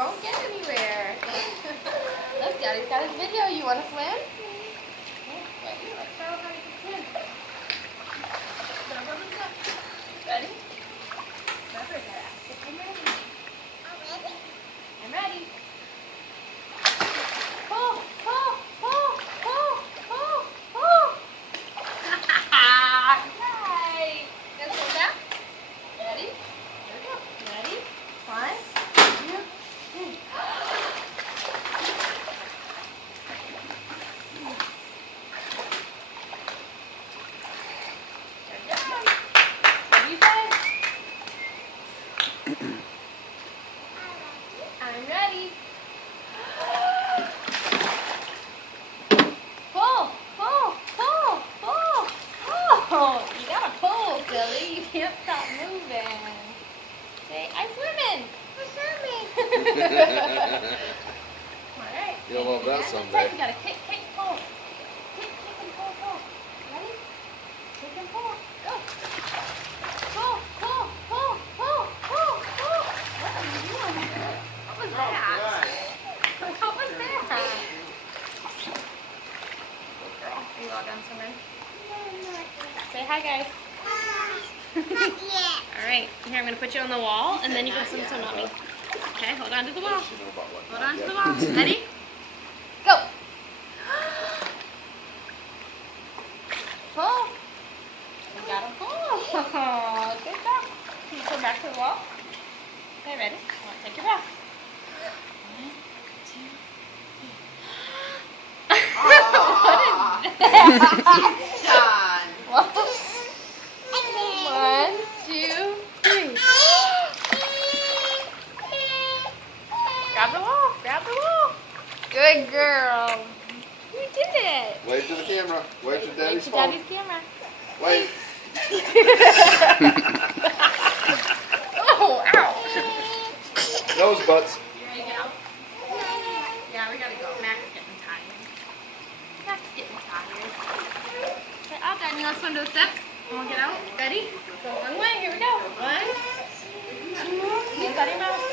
won't get anywhere. Look, Daddy's got his video. You want to swim? Let's show how you can swim. Ready? I'm ready. I'm ready. Pull, pull, pull, pull, pull, pull. Right. Let's hold that. Ready? Here we go. Ready? 1, 2, 3. I'm ready. Pull, pull, pull, pull, pull. You gotta pull, Billy. You can't stop moving. Say, I'm swimming. I'm swimming. All right. You'll love that someday. You gotta kick, kick, pull. Kick, kick, and pull, pull. Ready? Kick and pull. Go. Pull, pull, pull, pull, pull, pull. What are you doing? What was that? What was that? Good girl. Are you all done swimming? Say hi, guys. Alright, here I'm going to put you on the wall and then you go swim to mommy. Okay, hold on to the wall. Hold on to the wall. Ready? Go! Pull. You gotta pull. Good job. Can you come back to the wall? Okay, ready? Take your breath. 1, 2, 3. What is that? 1, 2, 3. Grab the wall. Grab the wall. Good girl. You did it. Wave to the camera. Wave to Wave Daddy's to phone. Daddy's camera. Wave. Oh, ouch. Nose butts. You ready to get out? Yeah, we gotta go. Mac's getting tired. Mac's getting tired. Okay, all done. You want to swim to the steps? And we'll get out. Ready? Go one way. Here we go. 1, 2. Hands out of your mouth.